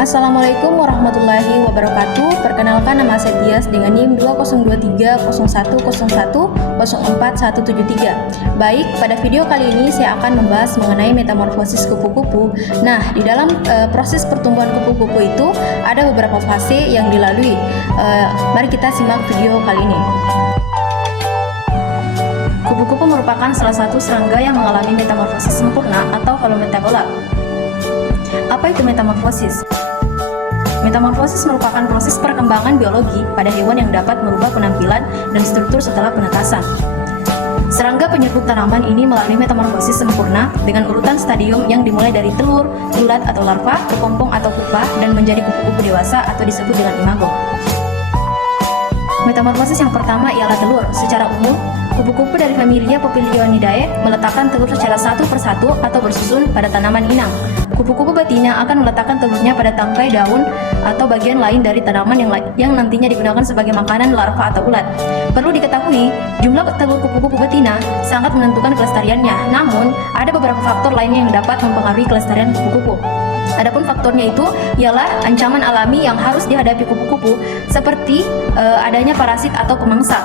Assalamualaikum warahmatullahi wabarakatuh. Perkenalkan, nama saya Tias dengan NIM 202301010473. Baik, pada video kali ini saya akan membahas mengenai metamorfosis kupu-kupu. Nah, di dalam proses pertumbuhan kupu-kupu itu ada beberapa fase yang dilalui. Mari kita simak video kali ini. Kupu-kupu merupakan salah satu serangga yang mengalami metamorfosis sempurna atau holometabola. Apa itu metamorfosis? Metamorfosis merupakan proses perkembangan biologi pada hewan yang dapat merubah penampilan dan struktur setelah penetasan. Serangga penyerbuk tanaman ini melalui metamorfosis sempurna dengan urutan stadium yang dimulai dari telur, ulat atau larva, kepompong atau pupa, dan menjadi kupu-kupu dewasa atau disebut dengan imago. Metamorfosis yang pertama ialah telur. Secara umum, kupu-kupu dari familia Papilionidae meletakkan telur secara satu persatu atau bersusun pada tanaman inang. Kupu-kupu betina akan meletakkan telurnya pada tangkai daun atau bagian lain dari tanaman yang nantinya digunakan sebagai makanan larva atau ulat. Perlu diketahui, jumlah telur kupu-kupu betina sangat menentukan kelestariannya. Namun, ada beberapa faktor lainnya yang dapat mempengaruhi kelestarian kupu-kupu. Adapun faktornya itu ialah ancaman alami yang harus dihadapi kupu-kupu seperti adanya parasit atau pemangsa.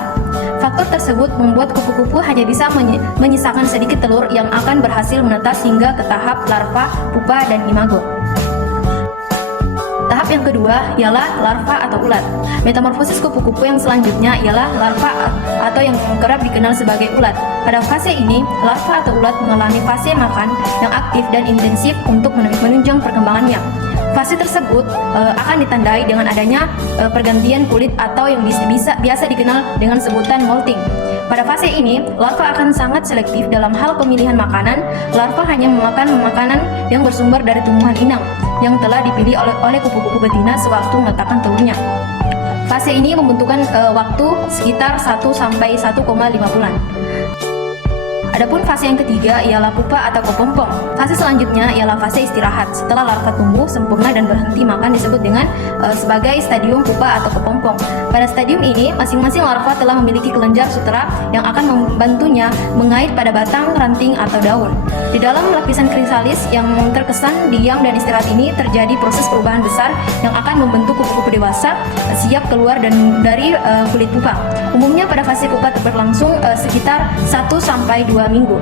Faktor tersebut membuat kupu-kupu hanya bisa menyisakan sedikit telur yang akan berhasil menetas hingga ke tahap larva, pupa, dan imago. Tahap yang kedua ialah larva atau ulat. Metamorfosis kupu-kupu yang selanjutnya ialah larva atau yang kerap dikenal sebagai ulat. Pada fase ini, larva atau ulat mengalami fase makan yang aktif dan intensif untuk menunjang perkembangannya. Fase tersebut akan ditandai dengan adanya pergantian kulit atau yang biasa dikenal dengan sebutan molting. Pada fase ini, larva akan sangat selektif dalam hal pemilihan makanan. Larva hanya memakan makanan yang bersumber dari tumbuhan inang yang telah dipilih oleh kupu-kupu betina sewaktu meletakkan telurnya. Fase ini membutuhkan waktu sekitar 1-1,5 bulan. Adapun fase yang ketiga ialah pupa atau kepompong. Fase selanjutnya ialah fase istirahat. Setelah larva tumbuh sempurna dan berhenti makan disebut dengan sebagai stadium pupa atau kepompong. Pada stadium ini, masing-masing larva telah memiliki kelenjar sutera yang akan membantunya mengait pada batang, ranting, atau daun. Di dalam lapisan krisalis yang terkesan diam dan istirahat ini terjadi proses perubahan besar yang akan membentuk kupu-kupu dewasa siap keluar dari kulit pupa. Umumnya pada fase pupa berlangsung sekitar 1-2 minggu.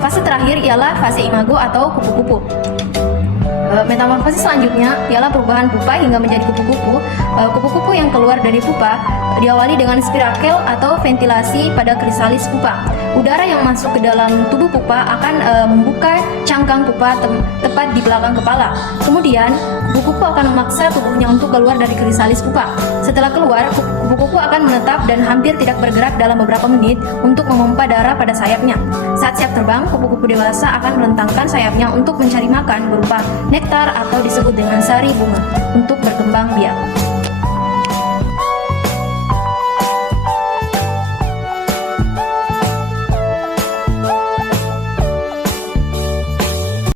Fase terakhir ialah fase imago atau kupu-kupu. Metamorfosis selanjutnya ialah perubahan pupa hingga menjadi kupu-kupu. Kupu-kupu yang keluar dari pupa diawali dengan spirakel atau ventilasi pada krisalis pupa. Udara yang masuk ke dalam tubuh pupa akan membuka cangkang pupa tepat di belakang kepala. Kemudian, kupu-kupu akan memaksa tubuhnya untuk keluar dari krisalis pupa. Setelah keluar, kupu-kupu akan menetap dan hampir tidak bergerak dalam beberapa menit untuk memompa darah pada sayapnya. Saat siap terbang, kupu-kupu dewasa akan melentangkan sayapnya untuk mencari makan berupa nektar atau disebut dengan sari bunga untuk berkembang biak.